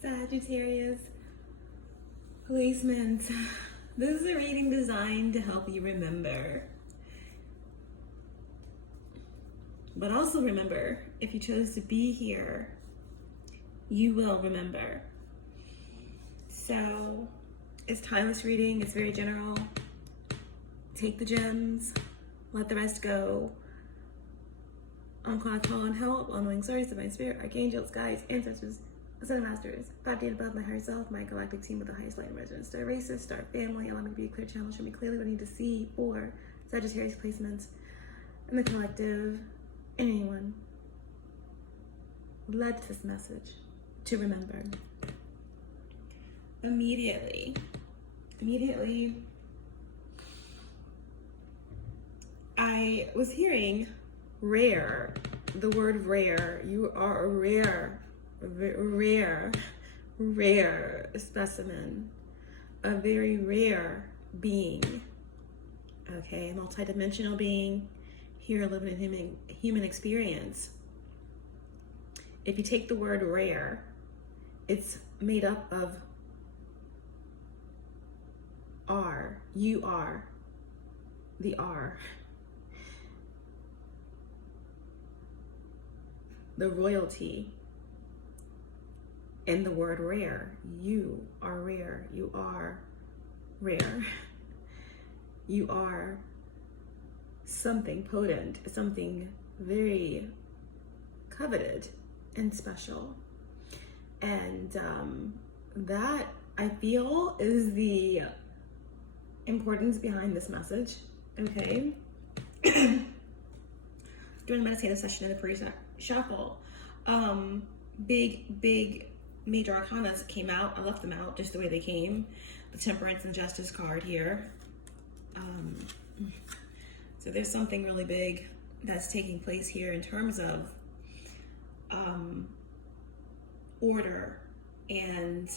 Sagittarius placements. This is a reading designed to help you remember. But also remember, if you chose to be here, you will remember. So it's timeless reading, it's very general. Take the gems, let the rest go. On cloud, call on help, all knowing source, divine spirit, archangels, guides, ancestors, ascended masters, God data above, my higher self, my galactic team with the highest light and resonance, star races, star family, allow me to be a clear channel, show me clearly what I need to see for Sagittarius placements in the collective, and anyone led to this message to remember. Immediately, I was hearing rare, the word rare. You are a rare specimen, a very rare being, okay, multidimensional being, here living in human experience. If you take the word rare, it's made up of R, you are, the R. The royalty in the word rare. You are rare. You are rare. You are something potent, something very coveted and special. And that, I feel, is the importance behind this message, okay? During a meditative session in the pre-shuffle, big major arcana came out. I left them out just the way they came. The Temperance and Justice card here. So there's something really big that's taking place here in terms of order and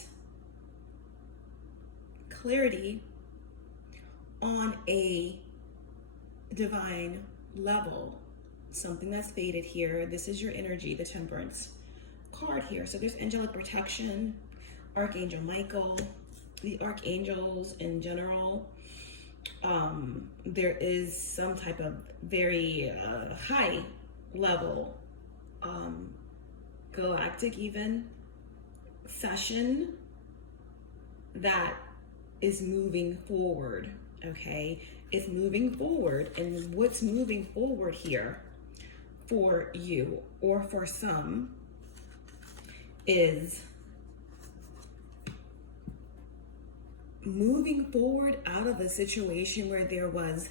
clarity on a divine level. Something that's faded here. This is your energy, the Temperance card here. So there's angelic protection, Archangel Michael, the archangels in general. There is some type of very high level, galactic even, session that is moving forward, okay? It's moving forward, and what's moving forward here for you or for some is moving forward out of a situation where there was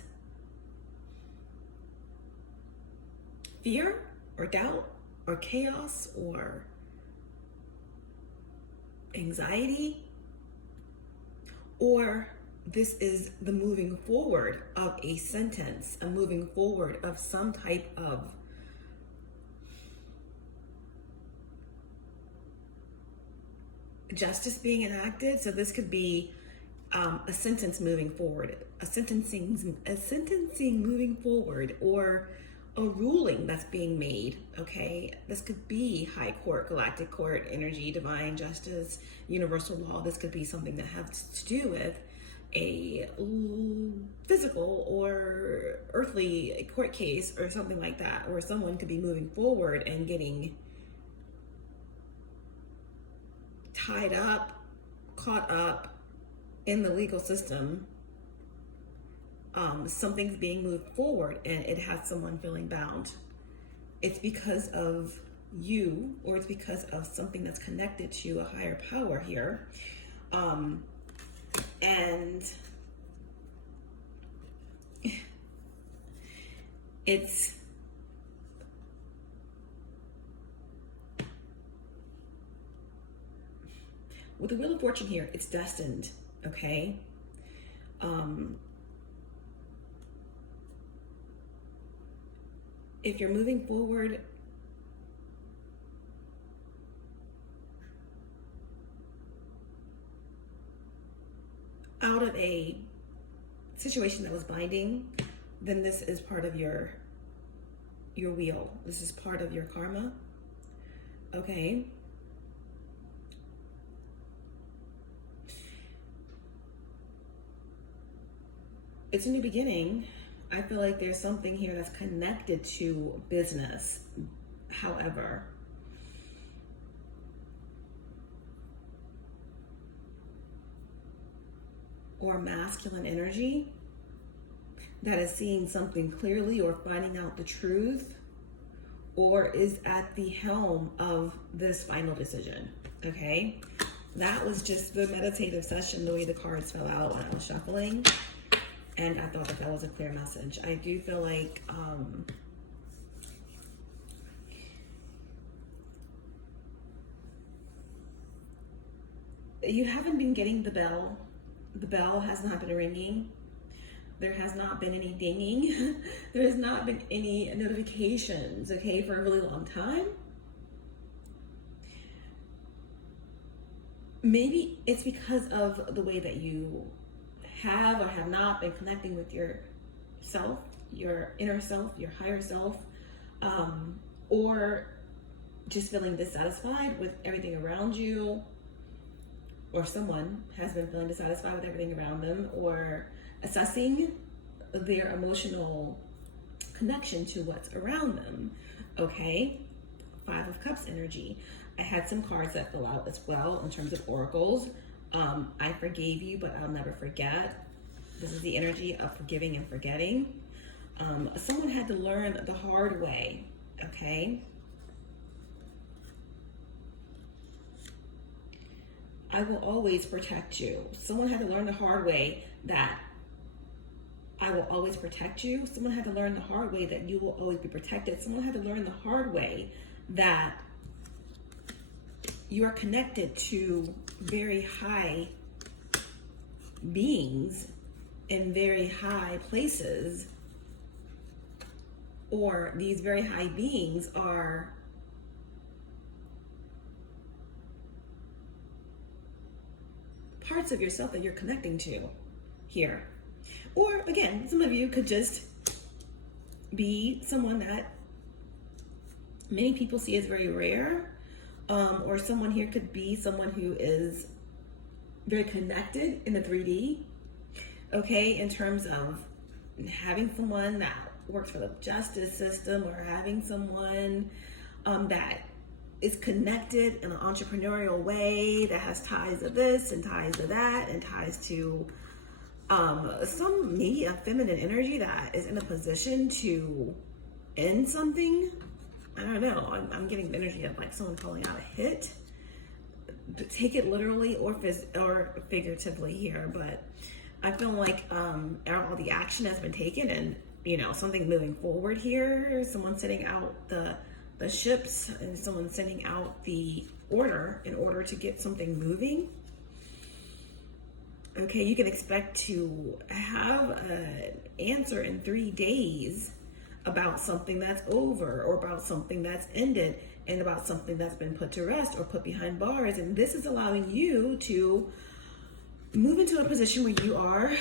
fear or doubt or chaos or anxiety, or this is the moving forward of a sentence, a moving forward of some type of justice being enacted. So this could be a sentence moving forward, a sentencing moving forward, or a ruling that's being made, okay? This could be high court, galactic court, energy, divine justice, universal law. This could be something that has to do with a physical or earthly court case or something like that, or someone could be moving forward and getting tied up, caught up in the legal system. Something's being moved forward and it has someone feeling bound. It's because of you, or it's because of something that's connected to a higher power here. And it's with the Wheel of Fortune here, it's destined, okay? If you're moving forward out of a situation that was binding, then this is part of your wheel. This is part of your karma, okay? it's a new beginning. I feel like there's something here that's connected to business. However, or masculine energy that is seeing something clearly or finding out the truth, or is at the helm of this final decision. Okay, that was just the meditative session, the way the cards fell out when I was shuffling, and I thought that that was a clear message. I do feel like you haven't been getting the bell. The bell has not been ringing. There has not been any dinging. There has not been any notifications, okay, for a really long time. Maybe it's because of the way that you have or have not been connecting with yourself, your inner self, your higher self, or just feeling dissatisfied with everything around you, or someone has been feeling dissatisfied with everything around them, or assessing their emotional connection to what's around them. Okay, 5 of Cups energy. I had some cards that fell out as well in terms of oracles. I forgave you, but I'll never forget. This is the energy of forgiving and forgetting. Someone had to learn the hard way, okay? I will always protect you. Someone had to learn the hard way that I will always protect you. Someone had to learn the hard way that you will always be protected. Someone had to learn the hard way that you are connected to very high beings in very high places, or these very high beings are parts of yourself that you're connecting to here. Or again, some of you could just be someone that many people see as very rare, or someone here could be someone who is very connected in the 3D, okay, in terms of having someone that works for the justice system, or having someone that is connected in an entrepreneurial way, that has ties to this and ties to that and ties to some maybe a feminine energy that is in a position to end something. I don't know. I'm getting the energy of like someone calling out a hit. Take it literally or figuratively here, but I feel like all the action has been taken, and you know, something moving forward here. Someone sending out the ships, and someone sending out the order in order to get something moving. Okay, you can expect to have an answer in 3 days about something that's over, or about something that's ended, and about something that's been put to rest or put behind bars. And this is allowing you to move into a position where you are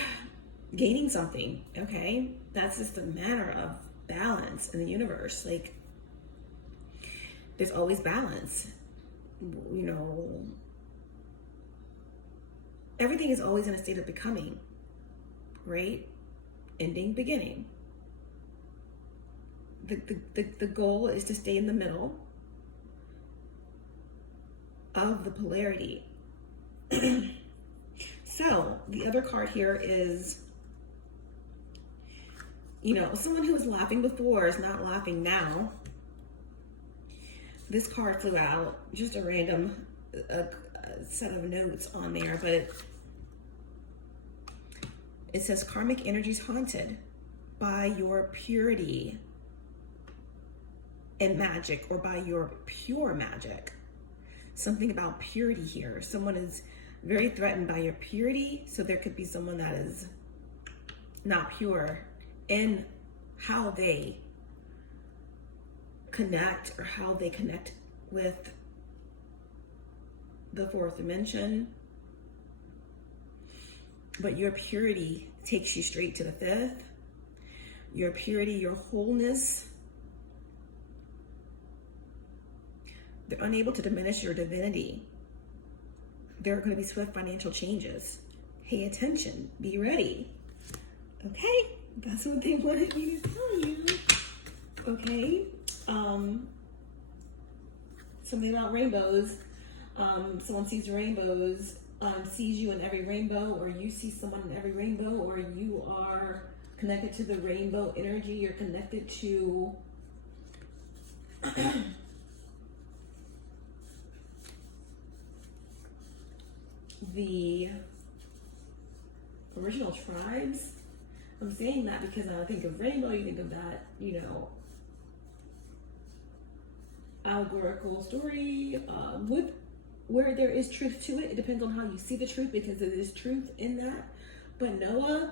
gaining something, okay? That's just a matter of balance in the universe. Like, there's always balance, you know. Everything is always in a state of becoming, right? Ending, beginning. The goal is to stay in the middle of the polarity. So the other card here is, you know, someone who was laughing before is not laughing now. This card flew out, just a random set of notes on there, but it says karmic energies haunted by your purity and magic, or by your pure magic. Something about purity here. Someone is very threatened by your purity, so there could be someone that is not pure in how they connect, or how they connect with the 4th dimension. But your purity takes you straight to the 5th. Your purity, your wholeness, they're unable to diminish your divinity. There are going to be swift financial changes. Pay attention. Be ready. Okay, that's what they wanted me to tell you. Okay, something about rainbows. Someone sees rainbows, sees you in every rainbow, or you see someone in every rainbow, or you are connected to the rainbow energy. You're connected to the original tribes. I'm saying that because I think of rainbow, you think of that, you know, allegorical story with where there is truth to it. It depends on how you see the truth, because there is truth in that. But Noah,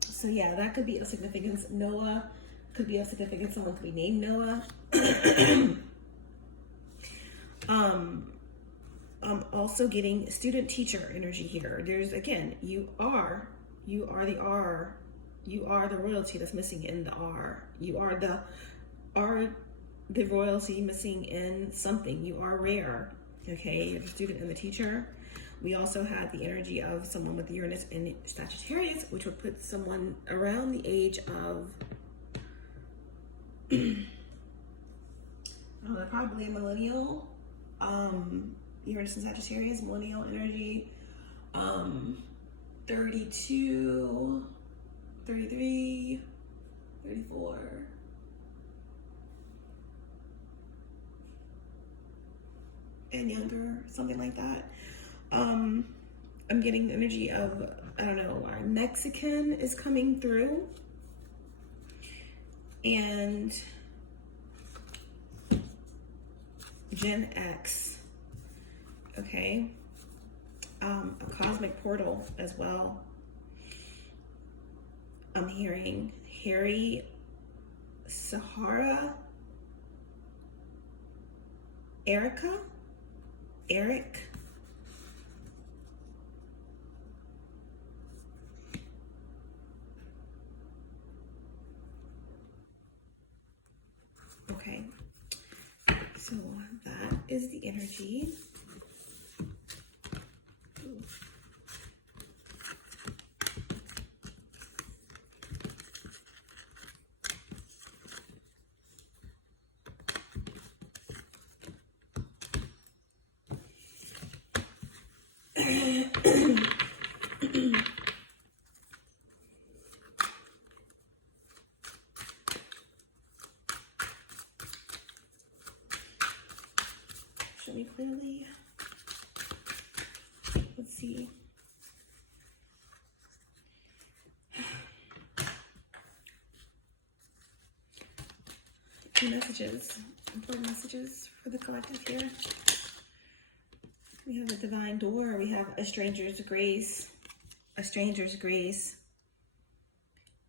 so yeah, that could be a significance. Noah could be a significance. Someone could be named Noah. I'm also getting student teacher energy here. There's, again, you are the R. You are the royalty that's missing in the R. You are the royalty missing in something. You are rare. Okay, the student and the teacher. We also had the energy of someone with Uranus and Sagittarius, which would put someone around the age of probably a millennial. Uranus and Sagittarius, millennial energy. 32, 33, 34. And younger, something like that. I'm getting the energy of, I don't know, our Mexican is coming through. And Gen X, okay? A cosmic portal as well. I'm hearing Harry, Sahara, Eric. Okay, so that is the energy. Show me clearly. Let's see. Messages, important messages for the collective here. We have a divine door. We have a stranger's grace. A stranger's grace.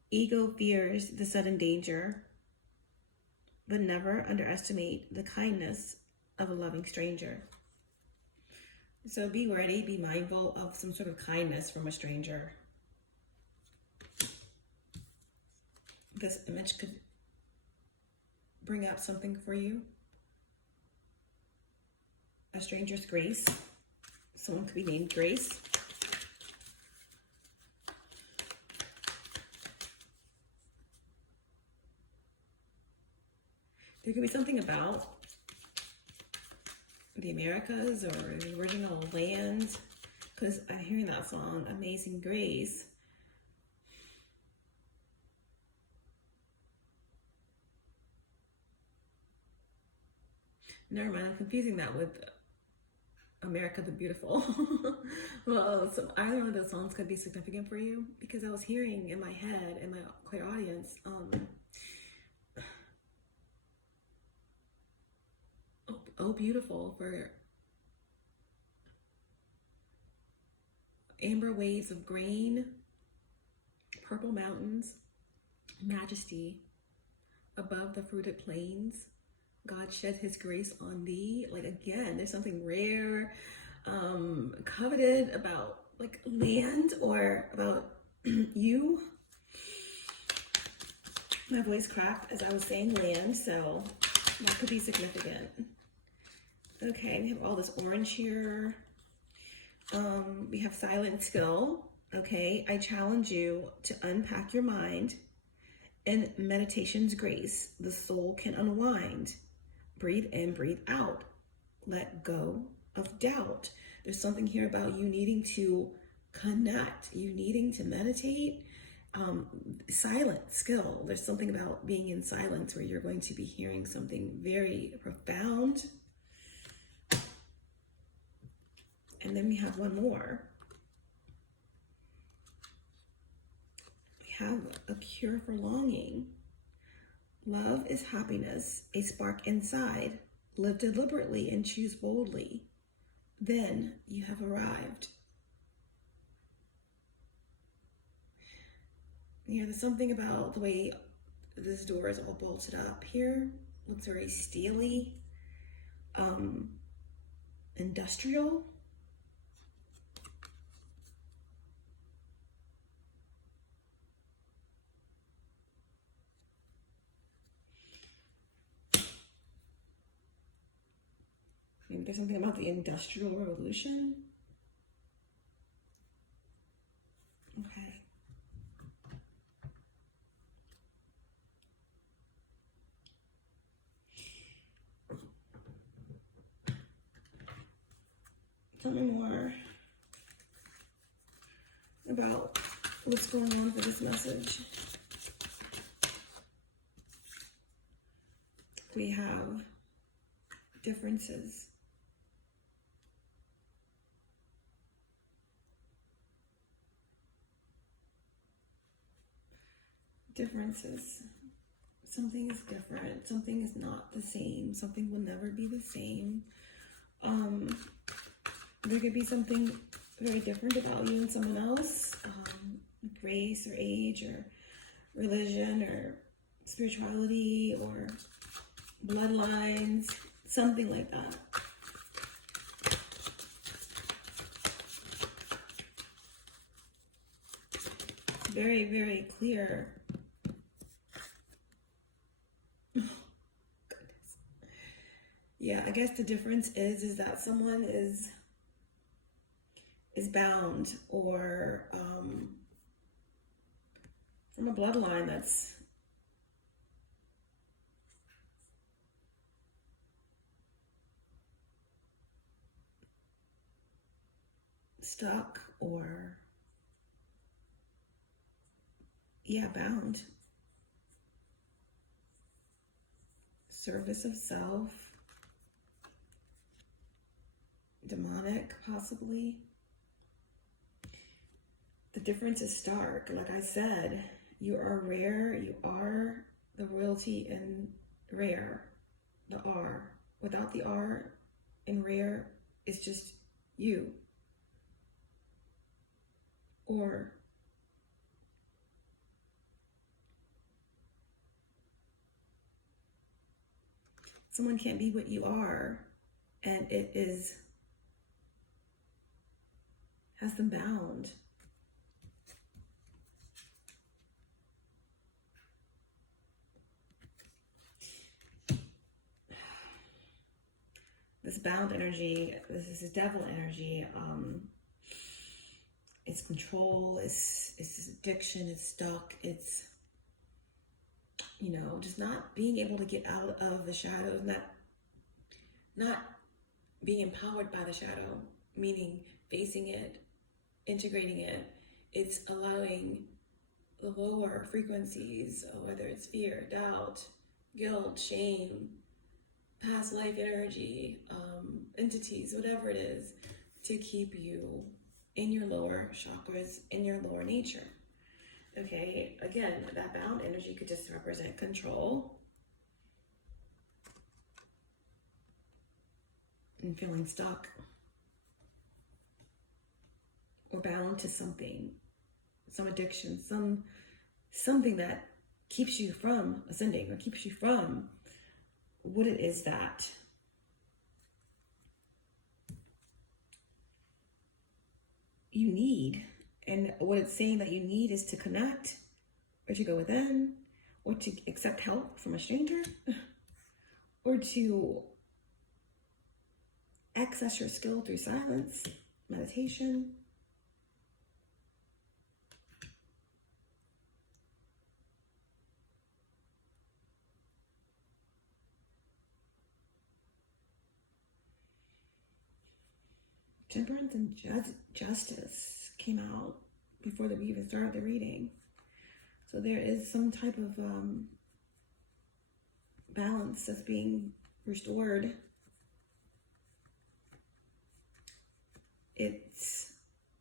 Ego fears the sudden danger, but never underestimate the kindness of a loving stranger. So be ready, be mindful of some sort of kindness from a stranger. This image could bring up something for you. A stranger's grace. Someone could be named Grace. There could be something about the Americas or the original land, because I'm hearing that song, Amazing Grace. Never mind, I'm confusing that with America the Beautiful. Well, so either one of those songs could be significant for you, because I was hearing in my head, in my clairaudience, oh beautiful, for amber waves of grain, purple mountains, majesty above the fruited plains. God shed his grace on thee. Like, again, there's something rare, coveted about like land or about you. My voice cracked as I was saying land, so that could be significant. Okay, we have all this orange here. We have silent skill. Okay, I challenge you to unpack your mind. In meditation's grace, the soul can unwind. Breathe in, breathe out. Let go of doubt. There's something here about you needing to connect, you needing to meditate. Silent skill. There's something about being in silence where you're going to be hearing something very profound. And then we have one more. We have a cure for longing. Love is happiness, a spark inside. Live deliberately and choose boldly. Then you have arrived. Yeah, there's something about the way this door is all bolted up here. Looks very steely, industrial. Maybe there's something about the Industrial Revolution. Okay. Tell me more about what's going on for this message. We have differences. Differences. Something is different. Something is not the same. Something will never be the same. There could be something very different about you and someone else. Race or age or religion or spirituality or bloodlines. Something like that. Very, very clear. Yeah, I guess the difference is that someone is bound or from a bloodline that's stuck or bound. Service of self. Demonic, possibly. The difference is stark. Like I said, you are rare. You are the royalty in rare. The R. Without the R in rare, it's just you. Or someone can't be what you are, and it has them bound. This bound energy, this is devil energy. It's control, it's addiction, it's stuck, it's, just not being able to get out of the shadow, not being empowered by the shadow, meaning facing it, integrating it. It's allowing the lower frequencies, whether it's fear, doubt, guilt, shame, past life energy, entities, whatever it is, to keep you in your lower chakras, in your lower nature. Okay, again, that bound energy could just represent control and feeling stuck or bound to something, some addiction, something that keeps you from ascending or keeps you from what it is that you need. And what it's saying that you need is to connect, or to go within, or to accept help from a stranger, or to access your skill through silence, meditation. Temperance and justice came out before we even started the reading. So there is some type of balance that's being restored. It's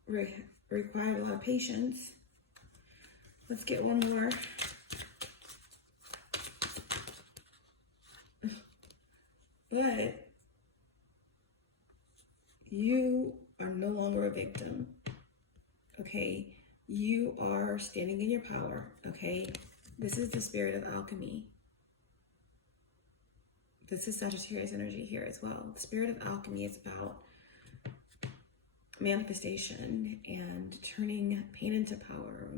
required a lot of patience. Let's get one more. But you are no longer a victim, okay? You are standing in your power, okay? This is the spirit of alchemy. This is Sagittarius energy here as well. The spirit of alchemy is about manifestation and turning pain into power,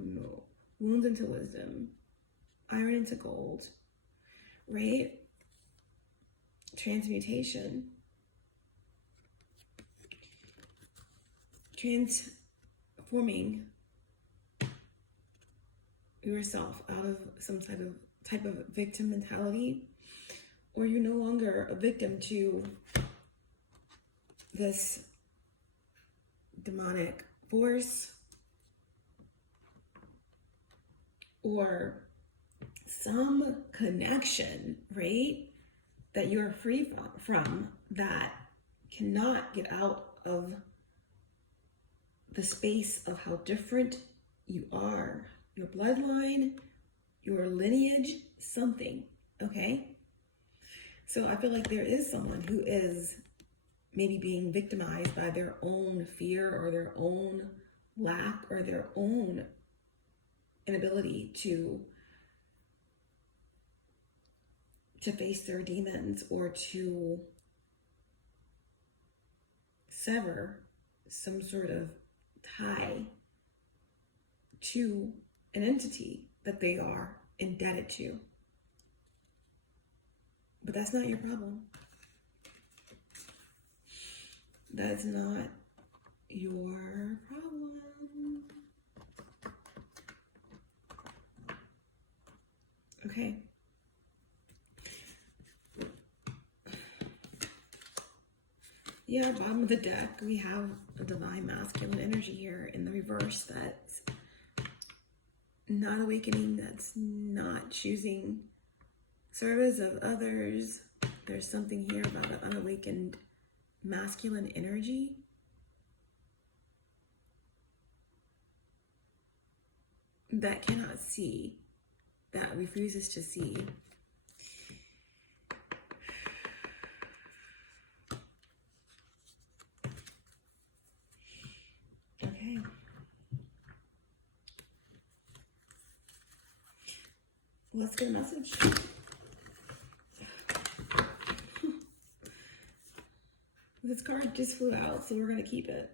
wounds into wisdom, iron into gold, right? Transmutation. Transforming yourself out of some type of victim mentality, or you're no longer a victim to this demonic force or some connection, right, that you're free from that cannot get out of the space of how different you are, your bloodline, your lineage, something, okay? So I feel like there is someone who is maybe being victimized by their own fear or their own lack or their own inability to face their demons or to sever some sort of tie to an entity that they are indebted to. But that's not your problem. That's not your problem. Okay. Yeah, bottom of the deck, we have a divine masculine energy here in the reverse that's not awakening, that's not choosing service of others. There's something here about an unawakened masculine energy. That cannot see, that refuses to see. Okay. Let's get a message. This card just flew out, so we're going to keep it.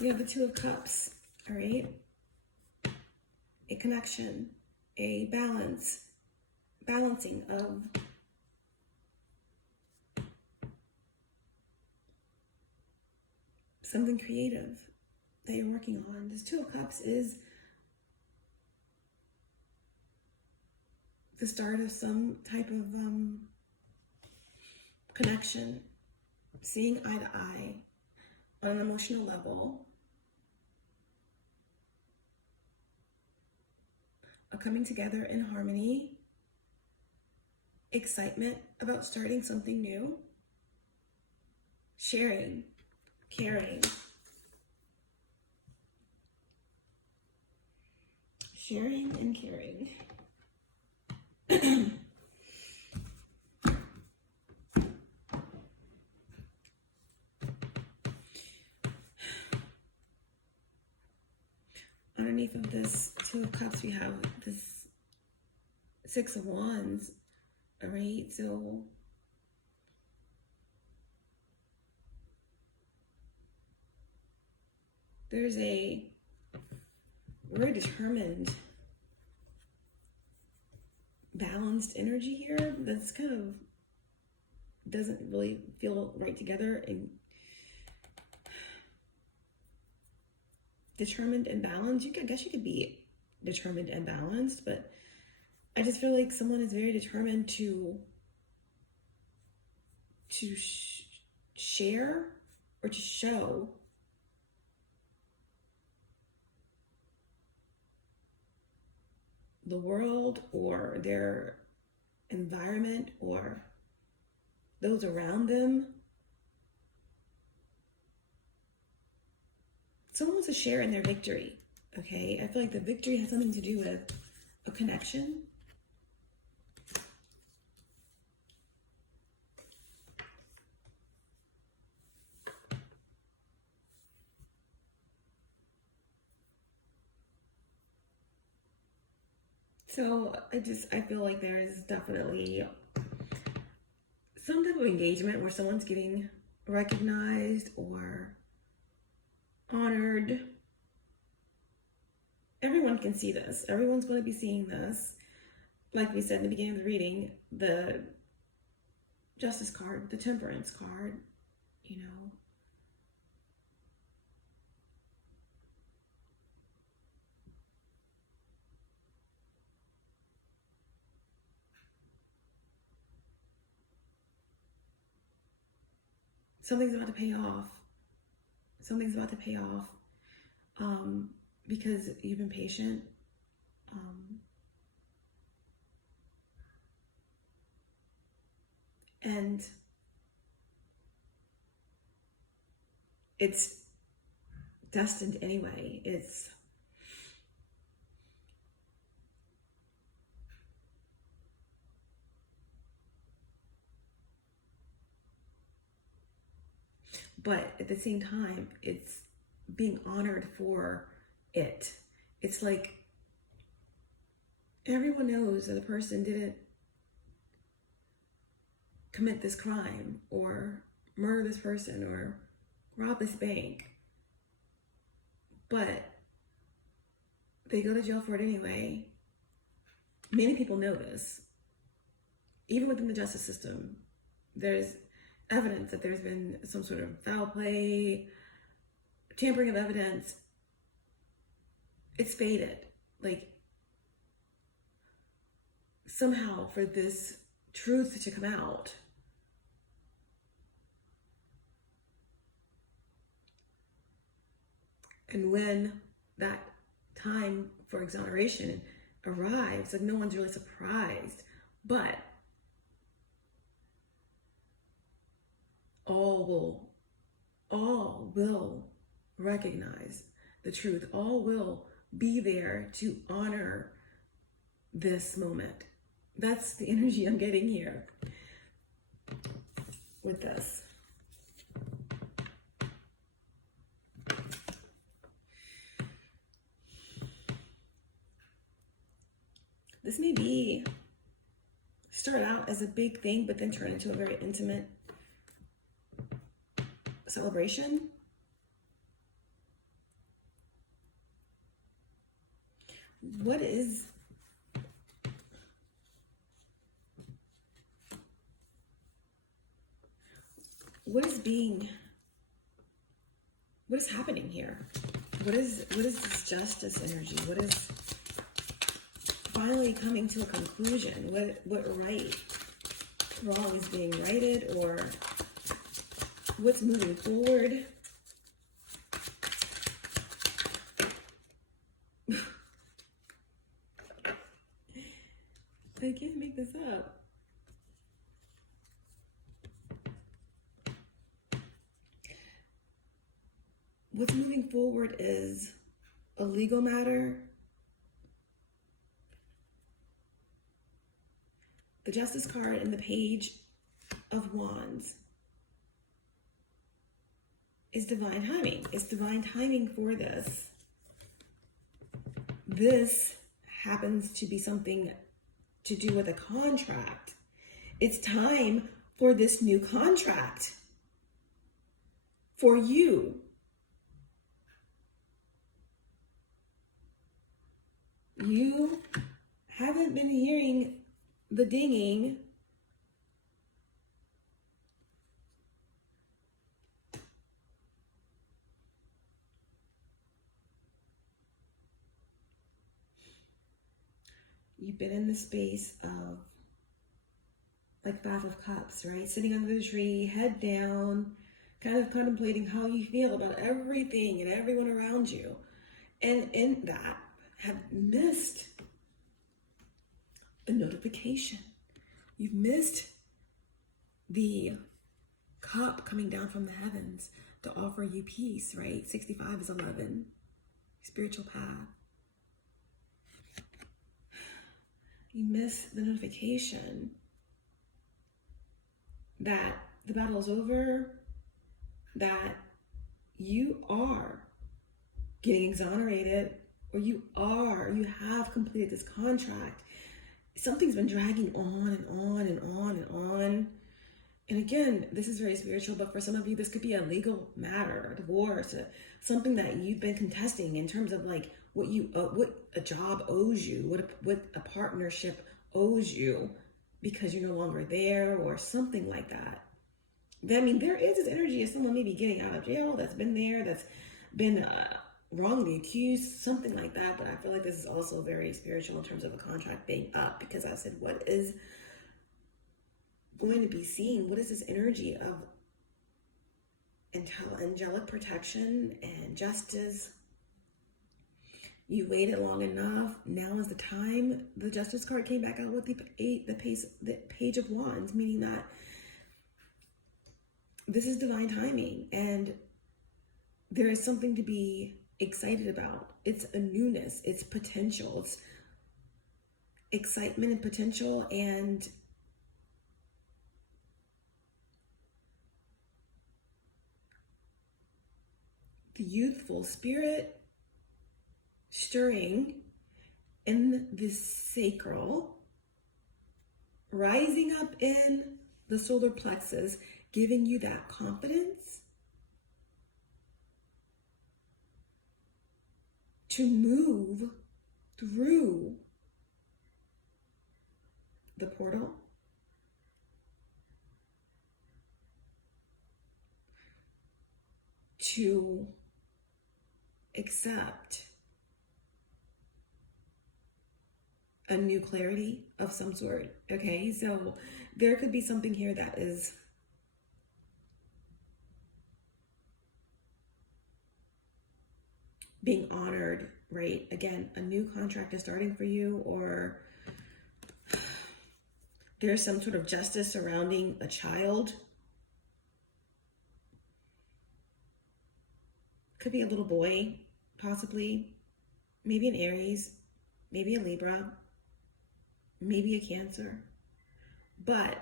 We have the Two of Cups, all right? A connection, a balancing of something creative that you're working on. This Two of Cups is the start of some type of connection, seeing eye to eye on an emotional level, a coming together in harmony, excitement about starting something new, sharing, caring, sharing and caring. Underneath of this Two of Cups, we have this Six of Wands, all right? So there's a very determined, balanced energy here that's kind of doesn't really feel right together, and determined and balanced. I guess you could be determined and balanced, but I just feel like someone is very determined to share or to show the world or their environment or those around them. Someone wants to share in their victory, okay? I feel like the victory has something to do with a connection. So I feel like there is definitely some type of engagement where someone's getting recognized or honored. Everyone can see this. Everyone's going to be seeing this. Like we said in the beginning of the reading, the Justice card, the Temperance card, you know. Something's about to pay off. Something's about to pay off because you've been patient. And it's destined anyway. But at the same time, it's being honored for it. It's like everyone knows that the person didn't commit this crime or murder this person or rob this bank, but they go to jail for it anyway. Many people know this. Even within the justice system, there's evidence that there's been some sort of foul play, tampering of evidence. It's faded. Like, somehow for this truth to come out, and when that time for exoneration arrives, like, no one's really surprised, but all will recognize the truth. All will be there to honor this moment. That's the energy I'm getting here with this. This may be start out as a big thing, but then turn into a very intimate celebration. What is happening here? What is this justice energy? What is finally coming to a conclusion? What right wrong is being righted, or what's moving forward? I can't make this up. What's moving forward is a legal matter. The Justice card and the Page of Wands is divine timing. It's divine timing for this. This happens to be something to do with a contract. It's time for this new contract for you. You haven't been hearing the dinging. You've been in the space of like 5 of Cups, right? Sitting under the tree, head down, kind of contemplating how you feel about everything and everyone around you. And in that, have missed a notification. You've missed the cup coming down from the heavens to offer you peace, right? 65 is 11. Spiritual path. You miss the notification that the battle is over, that you are getting exonerated, or you have completed this contract. Something's been dragging on and on and on and on. And again, this is very spiritual, but for some of you, this could be a legal matter, a divorce, something that you've been contesting in terms of like what a job owes you, what a partnership owes you because you're no longer there, or something like that. I mean, there is this energy of someone maybe getting out of jail that's been there, that's been wrongly accused, something like that. But I feel like this is also very spiritual in terms of a contract being up, because I said, what is going to be seen? What is this energy of angelic protection and justice? You waited long enough. Now is the time. The Justice card came back out with the Page of Wands, meaning that this is divine timing, and there is something to be excited about. It's a newness. It's potential. It's excitement and potential, and the youthful spirit stirring in the sacral, rising up in the solar plexus, giving you that confidence to move through the portal, to accept a new clarity of some sort. Okay, so there could be something here that is being honored, right? Again, a new contract is starting for you, or there's some sort of justice surrounding a child. Could be a little boy, possibly, maybe an Aries, maybe a Libra, maybe a Cancer. But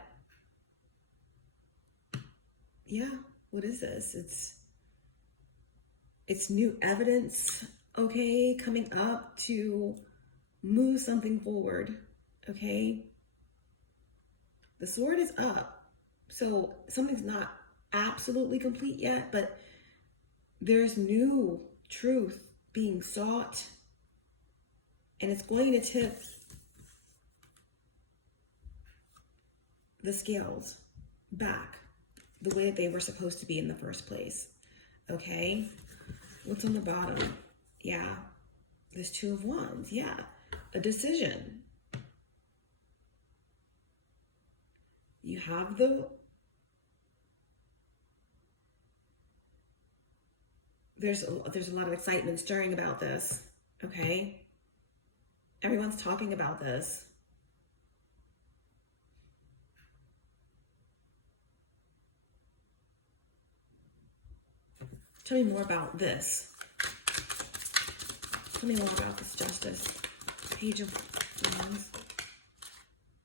yeah, what is this? It's new evidence, okay, coming up to move something forward, okay? The sword is up, so something's not absolutely complete yet, but there's new truth being sought, and it's going to tip the scales back the way that they were supposed to be in the first place, okay? What's on the bottom? Yeah, there's Two of Wands. Yeah, a decision. You have there's a lot of excitement stirring about this, okay? Everyone's talking about this. Tell me more about this. Tell me more about this justice. Page of Wands.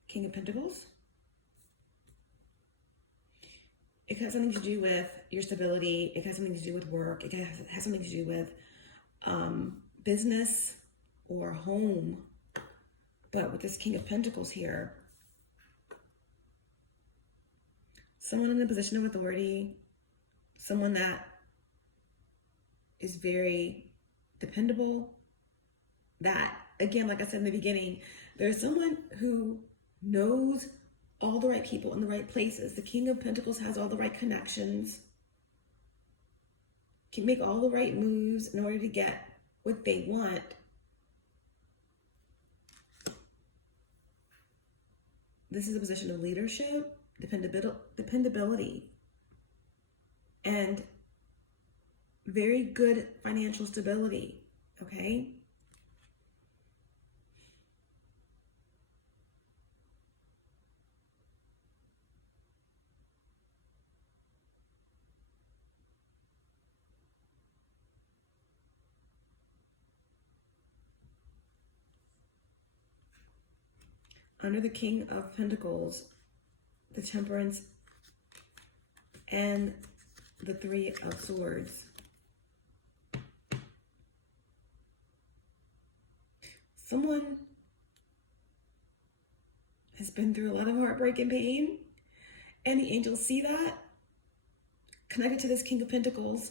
King of Pentacles. It has something to do with your stability. It has something to do with work. It has something to do with business or home. But with this King of Pentacles here, someone in a position of authority, someone that is very dependable, that, again, like I said in the beginning, there's someone who knows all the right people in the right places. The King of Pentacles has all the right connections, can make all the right moves in order to get what they want. This is a position of leadership, dependability, and very good financial stability, okay? under the King of Pentacles, the Temperance, and the Three of Swords. Someone has been through a lot of heartbreak and pain, and the angels see that, connected to this King of Pentacles,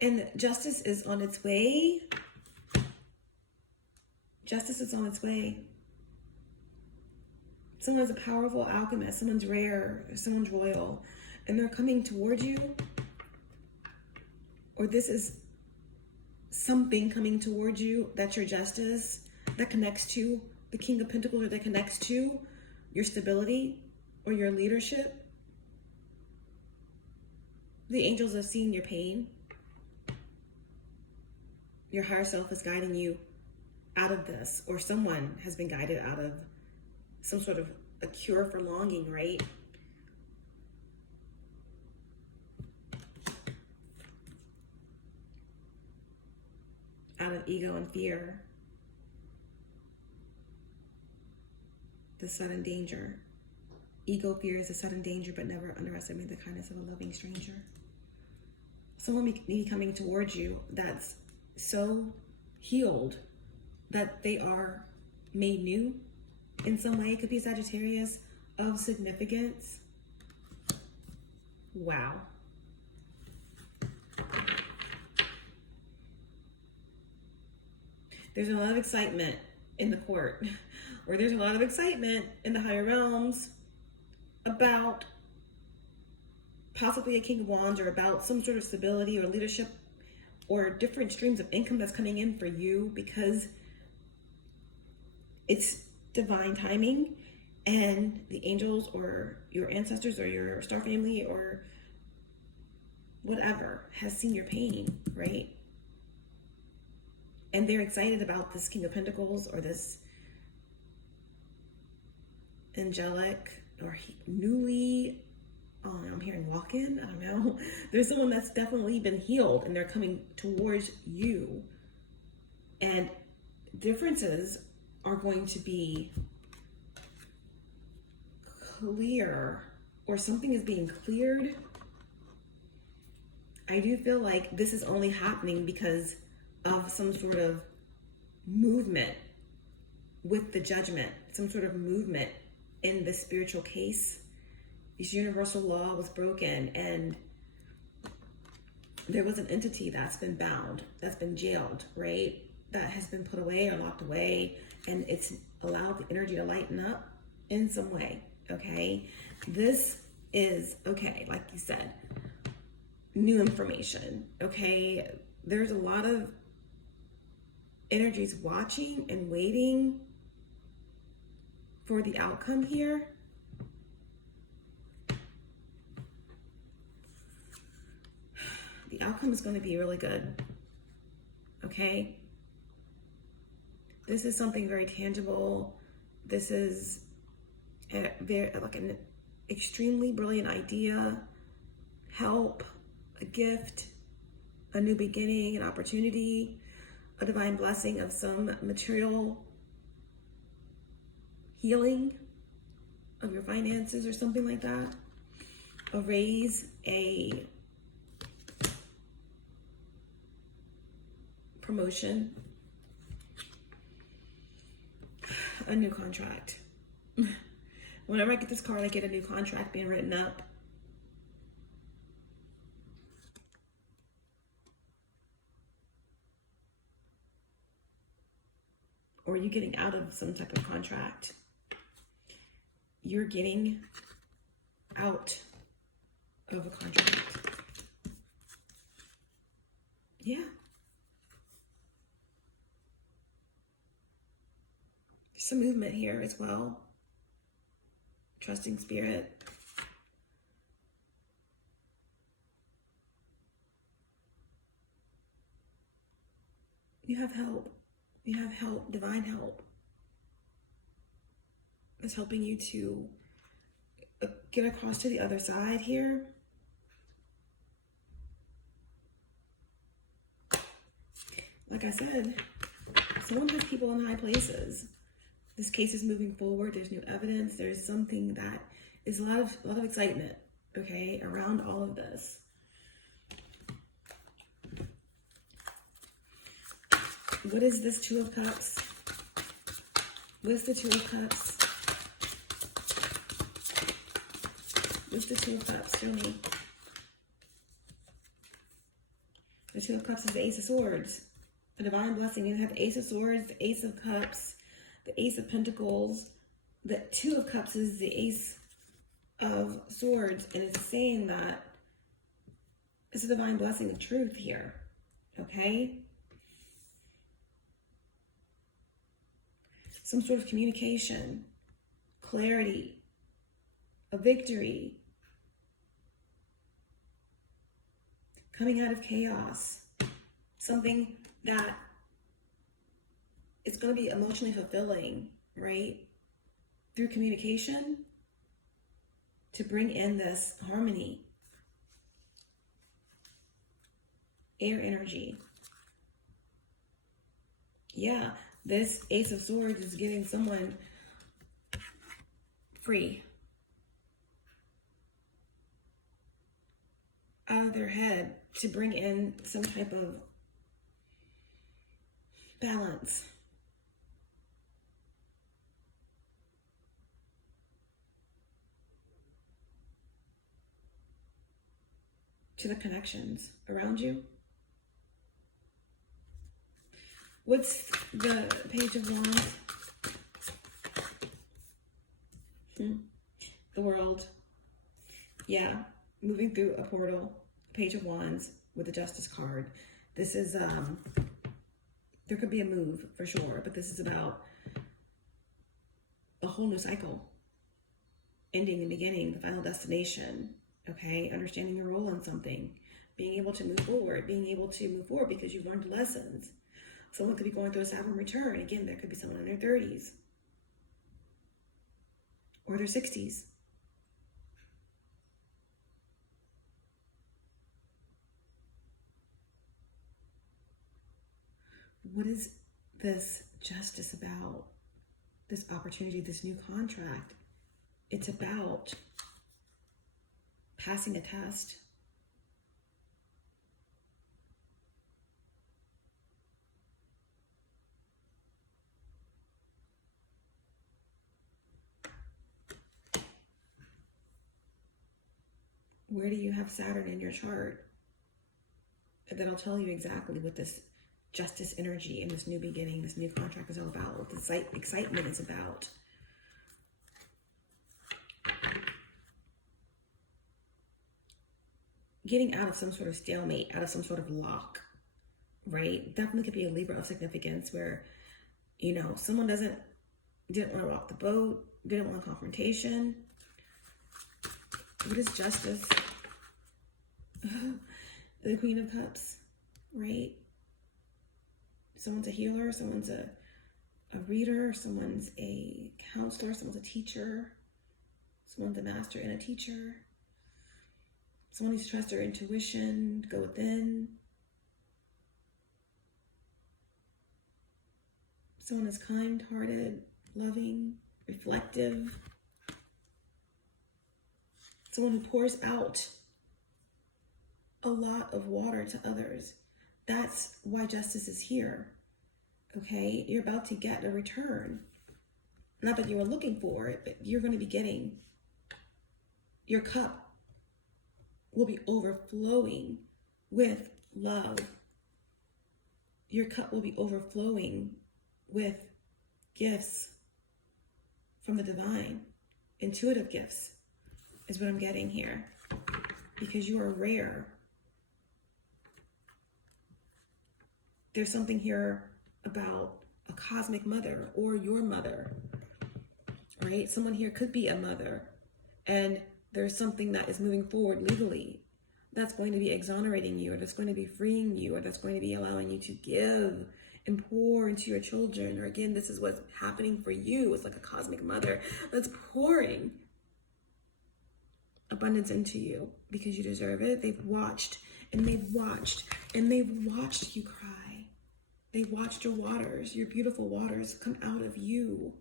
and justice is on its way. Justice is on its way. Someone's a powerful alchemist, someone's rare, someone's royal, and they're coming towards you, or this is something coming towards you that's your justice, that connects to the King of Pentacles, or that connects to your stability or your leadership. The angels have seen your pain. Your higher self is guiding you out of this, or someone has been guided out of some sort of a cure for longing, right? Out of ego and fear. The sudden danger. Ego fears the sudden danger, but never underestimate the kindness of a loving stranger. Someone may be coming towards you that's so healed that they are made new in some way. It could be a Sagittarius of significance. Wow. There's a lot of excitement in the court, or there's a lot of excitement in the higher realms about possibly a King of Wands, or about some sort of stability or leadership or different streams of income that's coming in for you, because it's divine timing, and the angels or your ancestors or your star family or whatever has seen your pain, right? And they're excited about this King of Pentacles, or this angelic or newly, oh, I'm hearing walk-in, I don't know. There's someone that's definitely been healed, and they're coming towards you. And differences are going to be clear, or something is being cleared. I do feel like this is only happening because of some sort of movement with the judgment, some sort of movement in the spiritual case. This universal law was broken, and there was an entity that's been bound, that's been jailed, right? That has been put away or locked away, and it's allowed the energy to lighten up in some way, okay? This is, okay, like you said, new information, okay? There's a lot of energies watching and waiting for the outcome here. The outcome is going to be really good, okay? This is something very tangible. This is like an extremely brilliant idea, help, a gift, a new beginning, an opportunity, a divine blessing of some material healing of your finances or something like that. A raise, a promotion, a new contract. Whenever I get this card, I get a new contract being written up. Or you getting out of some type of contract. You're getting out of a contract. Yeah. There's some movement here as well. Trusting spirit. You have help. You have help, divine help. It's helping you to get across to the other side here. Like I said, someone has people in high places. This case is moving forward. There's new evidence. There's something that is a lot of excitement, okay, around all of this. What is this Two of Cups? What is the Two of Cups? What's the Two of Cups? Show me. The Two of Cups is the Ace of Swords. A divine blessing. You have the Ace of Swords, the Ace of Cups, the Ace of Pentacles. The Two of Cups is the Ace of Swords. And it's saying that it's a divine blessing of truth here. Okay? Some sort of communication, clarity, a victory, coming out of chaos, something that is going to be emotionally fulfilling, right? Through communication to bring in this harmony, air energy. Yeah. This Ace of Swords is giving someone free out of their head to bring in some type of balance. To the connections around you. What's the Page of Wands? The World. Yeah, moving through a portal. Page of Wands with the Justice card. This is, there could be a move for sure, but this is about a whole new cycle. Ending and beginning, the final destination. Okay, understanding your role in something. Being able to move forward. Being able to move forward because you've learned lessons. Someone could be going through a Saturn return. Again, there could be someone in their 30s or their 60s. What is this justice about? This opportunity, this new contract? It's about passing a test. Where do you have Saturn in your chart? That'll tell you exactly what this justice energy and this new beginning, this new contract is all about, what the excitement is about. Getting out of some sort of stalemate, out of some sort of lock, right? Definitely could be a Libra of significance where, you know, someone didn't want to rock the boat, didn't want confrontation. What is justice? The Queen of Cups, right? Someone's a healer, someone's a reader, someone's a counselor, someone's a teacher, someone's a master and a teacher. Someone needs to trust their intuition, go within. Someone is kind-hearted, loving, reflective. Someone who pours out a lot of water to others. That's why justice is here, okay? You're about to get a return. Not that you were looking for it, but you're going to be getting, your cup will be overflowing with love. Your cup will be overflowing with gifts from the divine. Intuitive gifts is what I'm getting here. Because you are rare. There's something here about a cosmic mother or your mother, right? Someone here could be a mother, and there's something that is moving forward legally that's going to be exonerating you, or that's going to be freeing you, or that's going to be allowing you to give and pour into your children. Or again, this is what's happening for you. It's like a cosmic mother that's pouring abundance into you because you deserve it. They've watched and they've watched and they've watched you cry. They watched your waters, your beautiful waters, come out of you.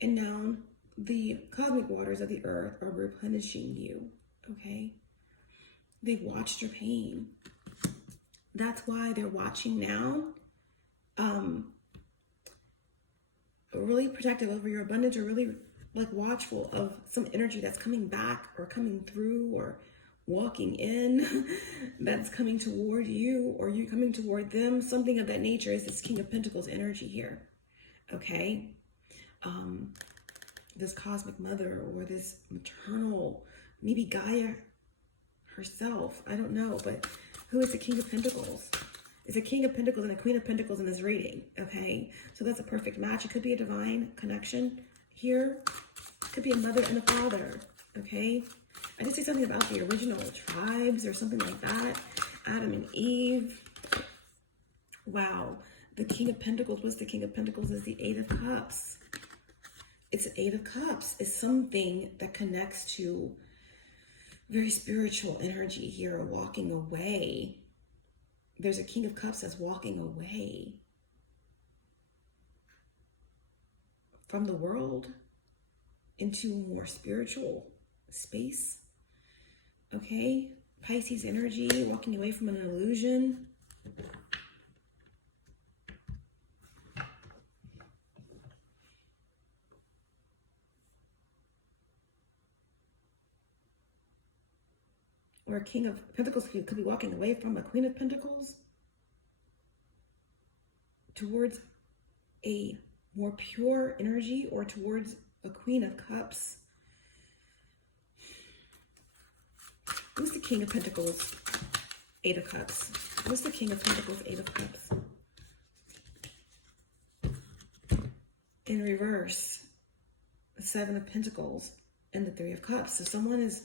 And now the cosmic waters of the earth are replenishing you, okay? They've watched your pain. That's why they're watching now. Really protective over your abundance, or really like watchful of some energy that's coming back or coming through or walking in that's coming toward you, or you coming toward them. Something of that nature is this King of Pentacles energy here, okay? This cosmic mother, or this maternal, maybe Gaia herself, I don't know, but who is the King of Pentacles? It's a King of Pentacles and a Queen of Pentacles in this reading, okay? So that's a perfect match. It could be a divine connection here. It could be a mother and a father, okay? I just say something about the original tribes or something like that. Adam and Eve. Wow. The King of Pentacles, what's the King of Pentacles? Is the Eight of Cups. It's an Eight of Cups. It's something that connects to very spiritual energy here, walking away. There's a King of Cups that's walking away from the world into more spiritual space, okay? Pisces energy, walking away from an illusion. Or a King of Pentacles could be walking away from a Queen of Pentacles towards a more pure energy, or towards a Queen of Cups. Who's the King of Pentacles? Eight of Cups. What's the King of Pentacles? Eight of Cups. In reverse, the Seven of Pentacles and the Three of Cups. So someone is,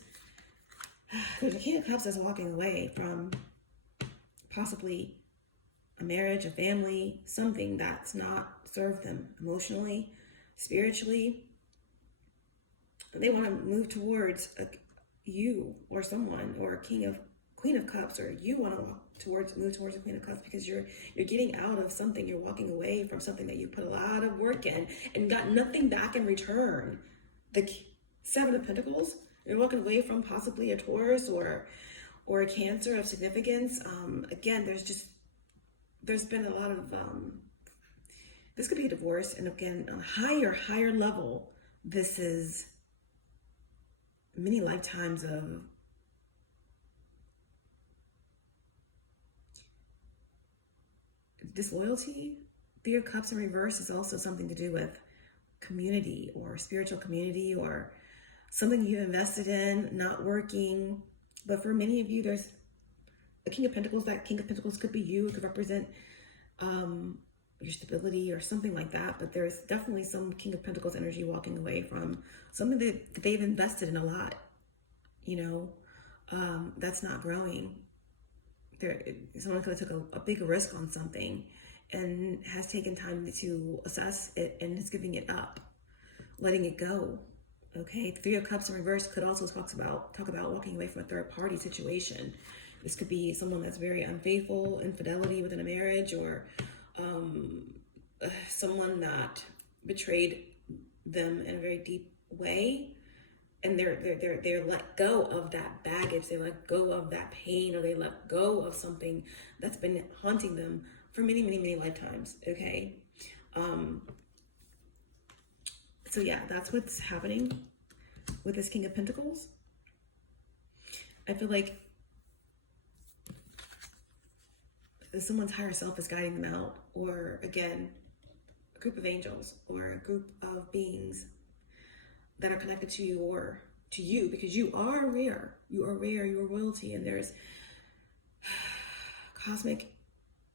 there's a King of Cups that's walking away from possibly a marriage, a family, something that's not served them emotionally, spiritually. They want to move towards you or someone, or a Queen of Cups, or you want to move towards a Queen of Cups, because you're getting out of something. You're walking away from something that you put a lot of work in and got nothing back in return. The Seven of Pentacles, you're walking away from possibly a Taurus or a Cancer of significance. Again, there's been a lot of, this could be a divorce. And again, on a higher level, this is many lifetimes of disloyalty. Three of Cups in reverse is also something to do with community, or spiritual community, or something you've invested in not working. But for many of you, there's a King of Pentacles. That King of Pentacles could be you. It could represent your stability or something like that. But there's definitely some King of Pentacles energy walking away from something that they've invested in a lot, that's not growing. Someone could have took a big risk on something and has taken time to assess it and is giving it up, letting it go. Okay, Three of Cups in reverse could also talk about walking away from a third party situation. This could be someone that's very unfaithful, infidelity within a marriage, or someone that betrayed them in a very deep way, and they're let go of that baggage. They let go of that pain, or they let go of something that's been haunting them for many, many, many lifetimes. Okay. So yeah, that's what's happening with this King of Pentacles. I feel like someone's higher self is guiding them out, or again, a group of angels, or a group of beings that are connected to you, or to you, because you are rare. You are rare, you are royalty, and there's cosmic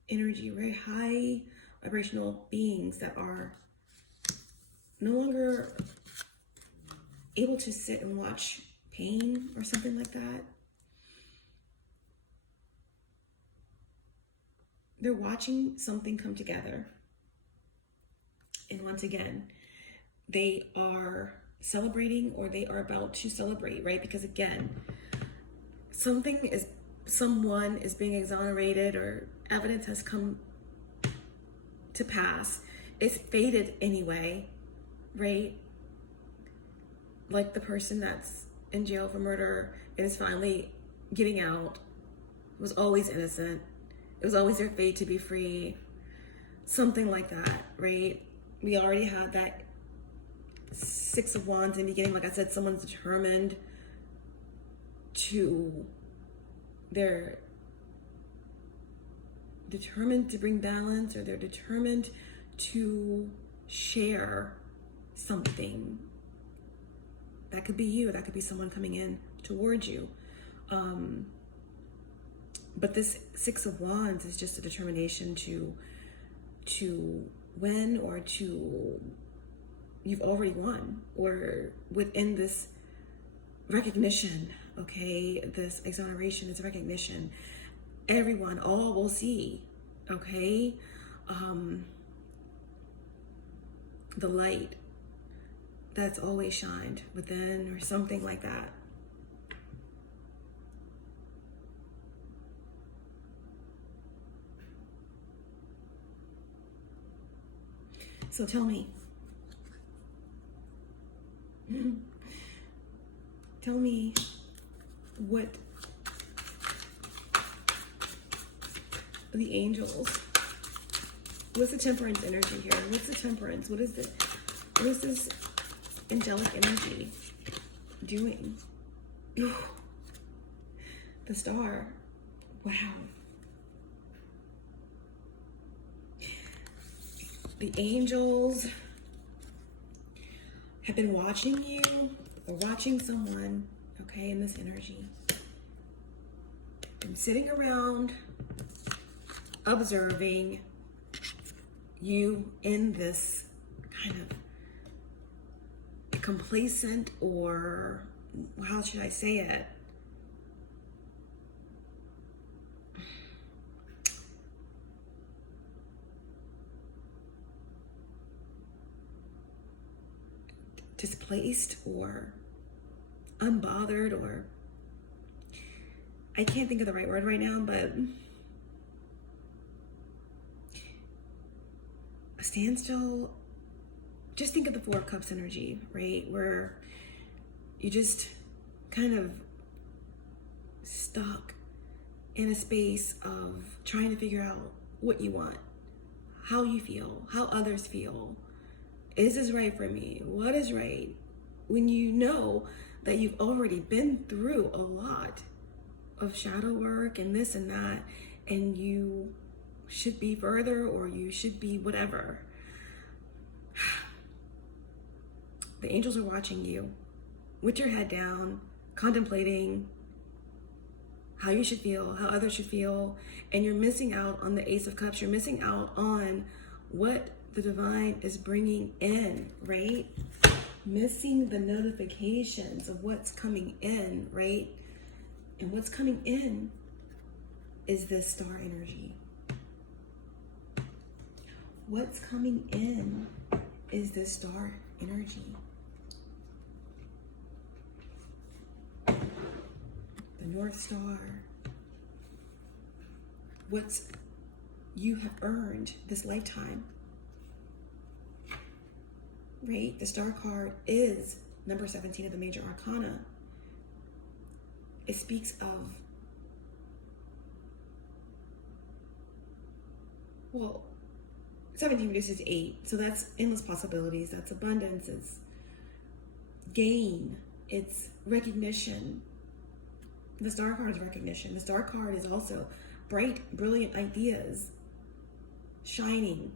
energy, very high vibrational beings that are no longer able to sit and watch pain or something like that. They're watching something come together. And once again, they are celebrating, or they are about to celebrate, right? Because again, someone is being exonerated, or evidence has come to pass. It's faded anyway, right? like the person that's in jail for murder and is finally getting out, was always innocent. It was always their fate to be free. Something like that, right? We already had that Six of Wands in the beginning. Like I said, someone's determined to, they're determined to bring balance, or they're determined to share something. That could be you, that could be someone coming in towards you. But this Six of Wands is just a determination to win, or to, you've already won, or within this recognition, okay, this exoneration, this recognition, everyone, all will see, okay, the light that's always shined within, or something like that. So tell me, tell me what the angels, what's the temperance energy here? What's the temperance? What is this angelic energy doing? The star. Wow. The angels have been watching you, or watching someone, okay, in this energy. Been sitting around observing you in this kind of complacent, or how should I say it? Displaced, or unbothered, or I can't think of the right word right now, but a standstill. Just think of the Four of Cups energy, right? Where you just kind of stuck in a space of trying to figure out what you want, how you feel, how others feel. Is this right for me? What is right? When you know that you've already been through a lot of shadow work and this and that, and you should be further, or you should be whatever. The angels are watching you with your head down, contemplating how you should feel, how others should feel, and you're missing out on the Ace of Cups. You're missing out on what the divine is bringing in, right? Missing the notifications of what's coming in, right? And what's coming in is this star energy. What's coming in is this star energy. The North Star. What's you have earned this lifetime. Right? The star card is number 17 of the major arcana. It speaks of, well, 17 reduces 8, so that's endless possibilities, that's abundance, it's gain, it's recognition. The star card is recognition. The star card is also bright, brilliant ideas, shining,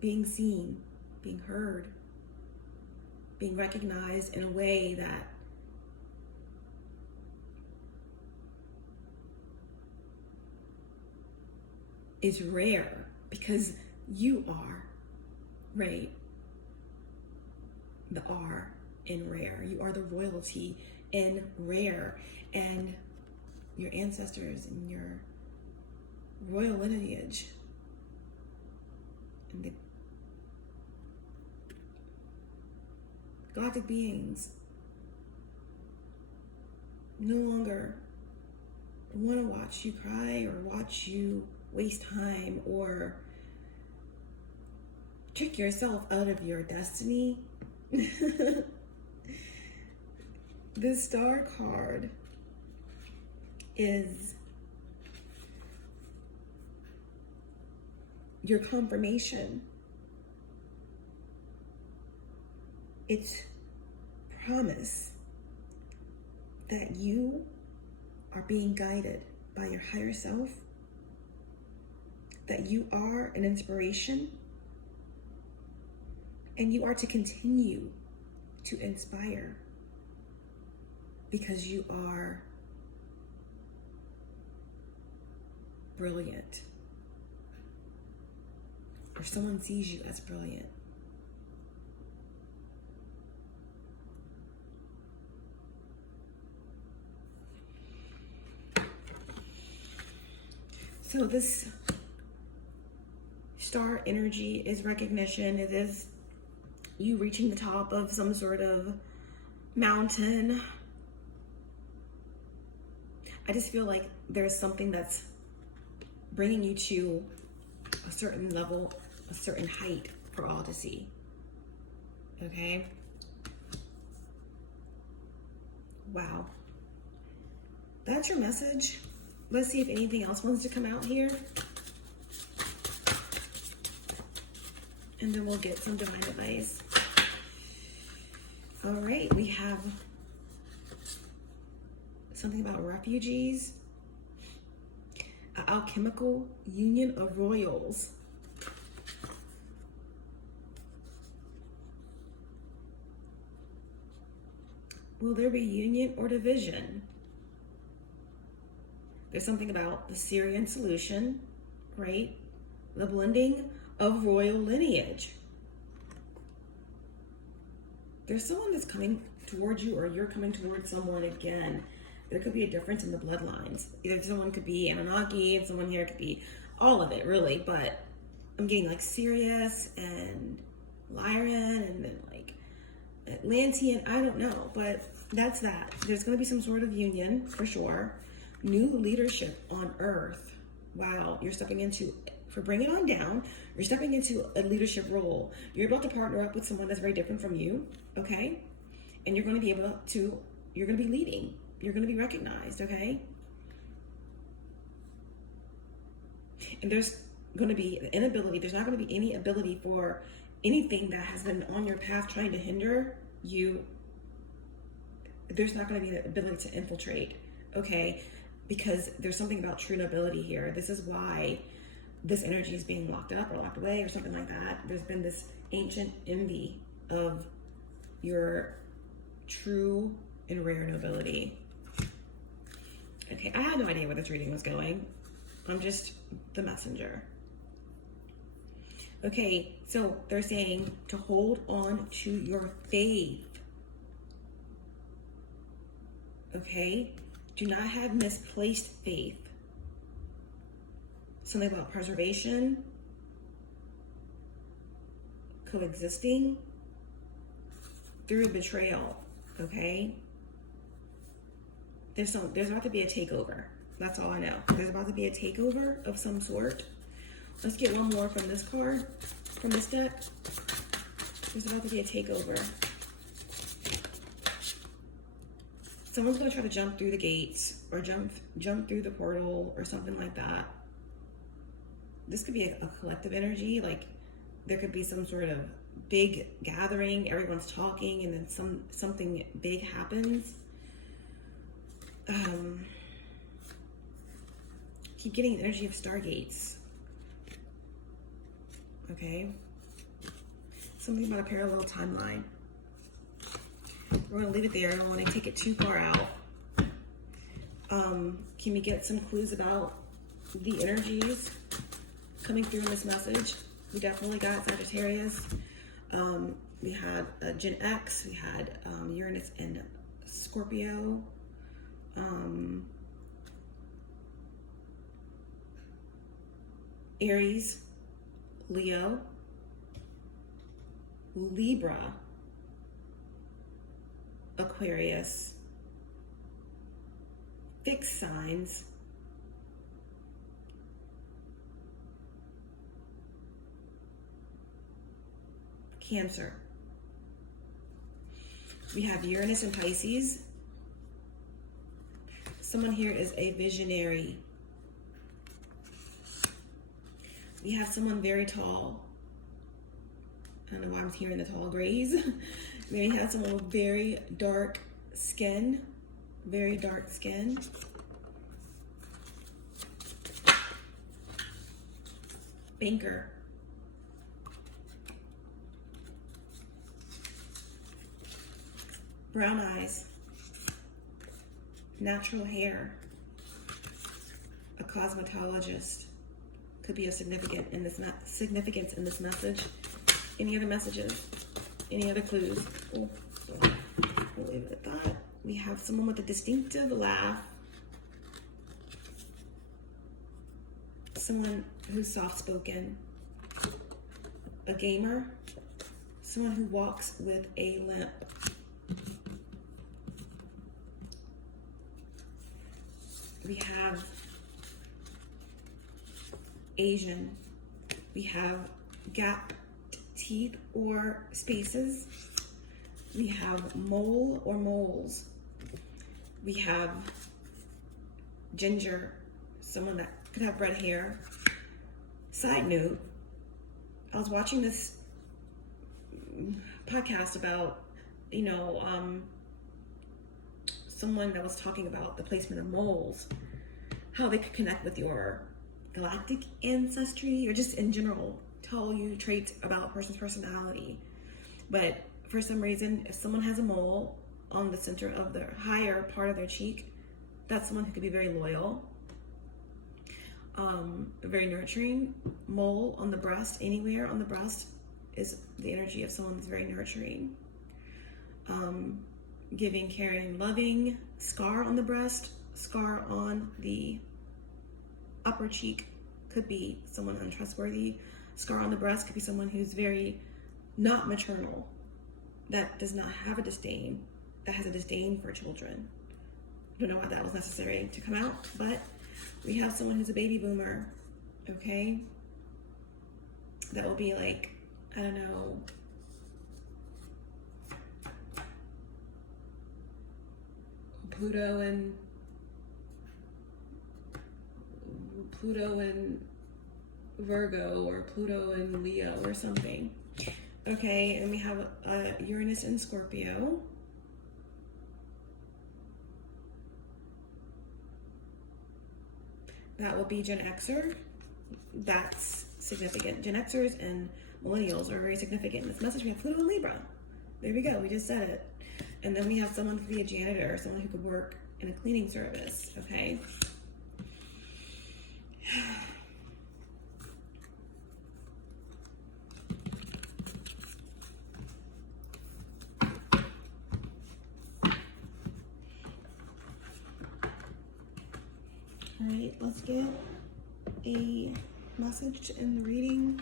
being seen, being heard, being recognized in a way that is rare, because you are, right? The R in rare. You are the royalty in rare, and your ancestors and your royal lineage and the Gothic beings no longer want to watch you cry, or watch you waste time, or trick yourself out of your destiny. This Star card is your confirmation. It's promise that you are being guided by your higher self, that you are an inspiration, and you are to continue to inspire because you are brilliant, or someone sees you as brilliant. So this star energy is recognition. It is you reaching the top of some sort of mountain. I just feel like there's something that's bringing you to a certain level, a certain height for all to see. Okay? Wow. That's your message. Let's see if anything else wants to come out here. And then we'll get some divine advice. All right, we have something about refugees. An alchemical union of royals. Will there be union or division? There's something about the Syrian solution, right? The blending of royal lineage. There's someone that's coming towards you, or you're coming towards someone again. There could be a difference in the bloodlines. Either someone could be Anunnaki and someone here could be all of it, really. But I'm getting like Sirius and Lyran and then like Atlantean. I don't know, but that's that. There's going to be some sort of union for sure. New leadership on Earth. Wow, you're stepping into, for Bring It On Down, you're stepping into a leadership role. You're about to partner up with someone that's very different from you, okay? And you're going to be able to, you're going to be leading. You're going to be recognized, okay? And there's going to be the inability, there's not going to be any ability for anything that has been on your path trying to hinder you. There's not going to be the ability to infiltrate, okay? Because there's something about true nobility here. This is why this energy is being locked up or locked away or something like that. There's been this ancient envy of your true and rare nobility. Okay, I had no idea where this reading was going. I'm just the messenger. Okay, so they're saying to hold on to your faith. Okay? Do not have misplaced faith. Something about preservation, coexisting through betrayal, okay? There's about to be a takeover. That's all I know. There's about to be a takeover of some sort. Let's get one more from this card, from this deck. There's about to be a takeover. Someone's going to try to jump through the gates or jump through the portal or something like that. This could be a collective energy. Like there could be some sort of big gathering. Everyone's talking and then something big happens. Keep getting the energy of stargates. Okay. Something about a parallel timeline. We're going to leave it there. I don't want to take it too far out. Can we get some clues about the energies coming through in this message? We definitely got Sagittarius. We had Gen X. We had Uranus and Scorpio. Aries, Leo, Libra, Aquarius, fixed signs, Cancer. We have Uranus and Pisces, Someone here is a visionary. We have someone very tall. I don't know why I'm hearing the tall grays. We have someone with very dark skin. Very dark skin. Banker. Brown eyes. Natural hair. A cosmetologist. Could be of significance in this message. Any other messages? Any other clues? Oh, we'll leave it at that. We have someone with a distinctive laugh. Someone who's soft-spoken. A gamer. Someone who walks with a limp. We have Asian. We have gapped teeth or spaces. We have mole or moles. We have ginger, someone that could have red hair. Side note, I was watching this podcast about, someone that was talking about the placement of moles, how they could connect with your galactic ancestry, or just in general tell you traits about a person's personality. But for some reason, if someone has a mole on the center of the higher part of their cheek, that's someone who could be very loyal, very nurturing. Mole on the breast, anywhere on the breast, is the energy of someone that's very nurturing, giving, caring, loving. Scar on the breast, scar on the upper cheek could be someone untrustworthy. Scar on the breast could be someone who's very not maternal, that does not have a disdain, that has a disdain for children. Don't know why that was necessary to come out, but we have someone who's a baby boomer, okay? That will be like, I don't know, Pluto and Virgo, or Pluto and Leo or something. Okay, and we have Uranus and Scorpio. That will be Gen Xer. That's significant. Gen Xers and millennials are very significant in this message. We have Pluto and Libra. There we go, we just said it. And then we have someone who could be a janitor, someone who could work in a cleaning service, okay? All right, let's get a message in the reading.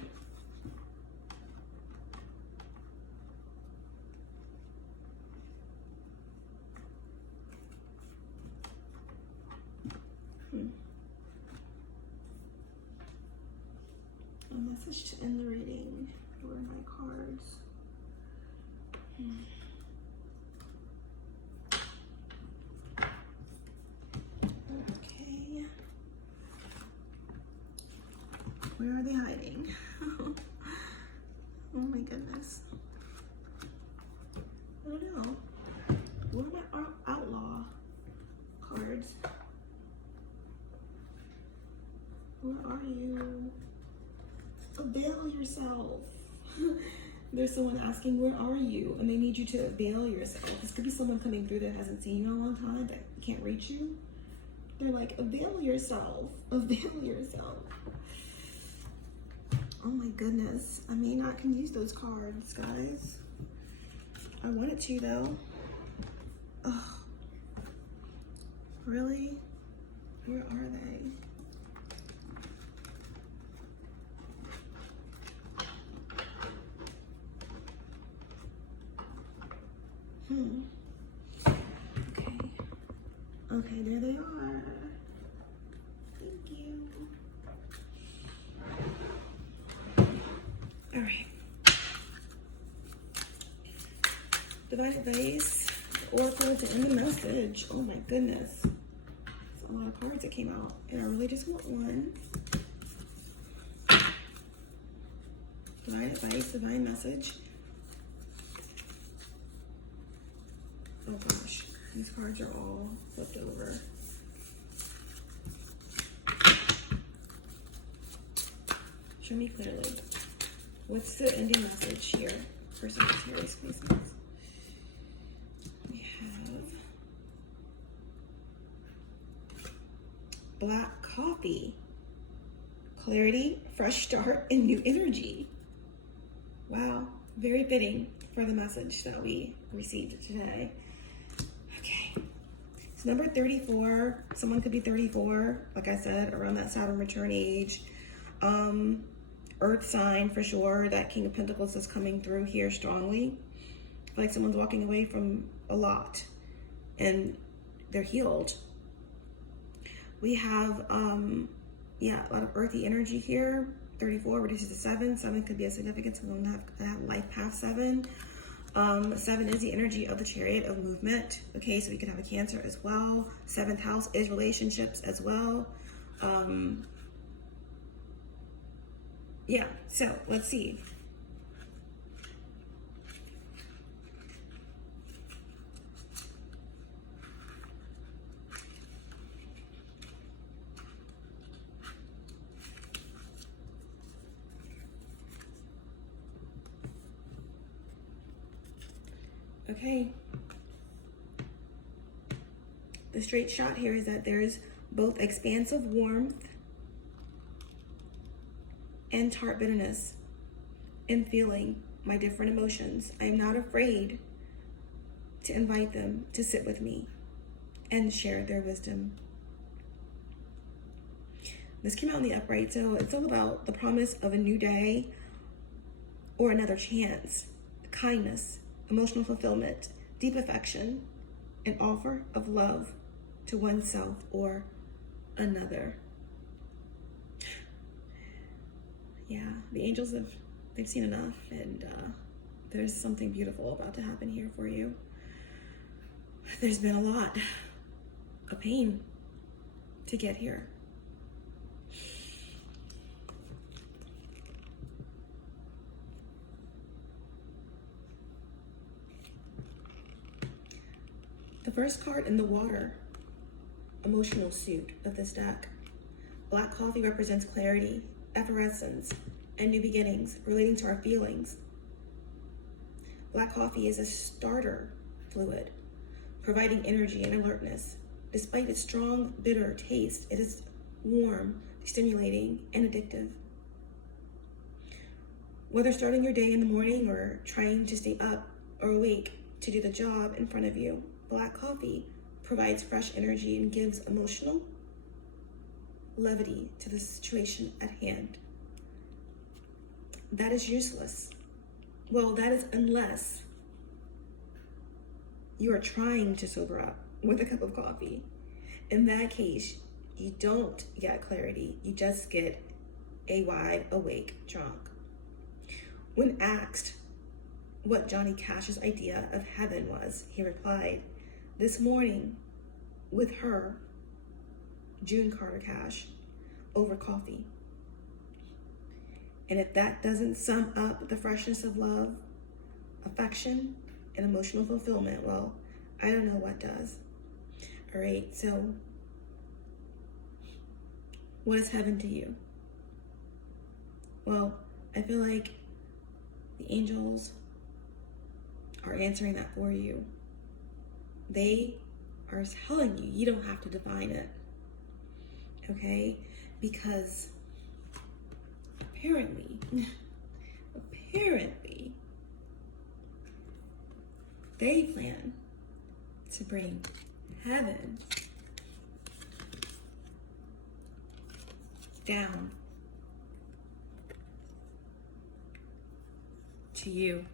A message in the reading. Where are my cards? Okay. Where are they hiding? Oh my goodness. I don't know. Where are my outlaw cards? Where are you? Avail yourself. There's someone asking, where are you? And they need you to avail yourself. This could be someone coming through that hasn't seen you in a long time, that can't reach you. They're like, avail yourself. Avail yourself. Oh my goodness. I may not can use those cards, guys. I wanted to, though. Oh. Really? Where are they? Okay. Okay, there they are. Thank you. All right. Divine advice, Oracle to end the message. Oh my goodness. a lot of cards that came out, and I really just want one. Divine advice, divine message. Oh gosh, these cards are all flipped over. Show me clearly. What's the ending message here for Sagittarius, please? We have black coffee, clarity, fresh start, and new energy. Wow, very fitting for the message that we received today. Okay, so number 34, someone could be 34, like I said, around that Saturn return age. Earth sign for sure. That King of Pentacles is coming through here strongly. I feel like someone's walking away from a lot and they're healed. We have, yeah, a lot of earthy energy here. 34 reduces to 7. 7 could be a significant. Someone have life path 7. 7 is the energy of the Chariot of movement. Okay, so we could have a Cancer as well. 7th house is relationships as well. Yeah, so let's see. Okay. The straight shot here is that there's both expansive warmth and tart bitterness in feeling my different emotions. I am not afraid to invite them to sit with me and share their wisdom. This came out in the upright, so it's all about the promise of a new day or another chance, kindness, emotional fulfillment, deep affection, an offer of love to oneself or another. Yeah, the angels they've seen enough, and there's something beautiful about to happen here for you. There's been a lot of pain to get here. The first card in the water emotional suit of this deck. Black coffee represents clarity, effervescence, and new beginnings relating to our feelings. Black coffee is a starter fluid, providing energy and alertness. Despite its strong, bitter taste, it is warm, stimulating, and addictive. Whether starting your day in the morning or trying to stay up or awake to do the job in front of you, black coffee provides fresh energy and gives emotional levity to the situation at hand. That is useless. Well, that is unless you are trying to sober up with a cup of coffee. In that case, you don't get clarity. You just get a wide awake drunk. When asked what Johnny Cash's idea of heaven was, he replied, "This morning with her, June Carter Cash, over coffee." And if that doesn't sum up the freshness of love, affection, and emotional fulfillment, well, I don't know what does. All right, so what is heaven to you? Well, I feel like the angels are answering that for you. They are telling you, you don't have to define it, okay? Because apparently, they plan to bring heaven down to you.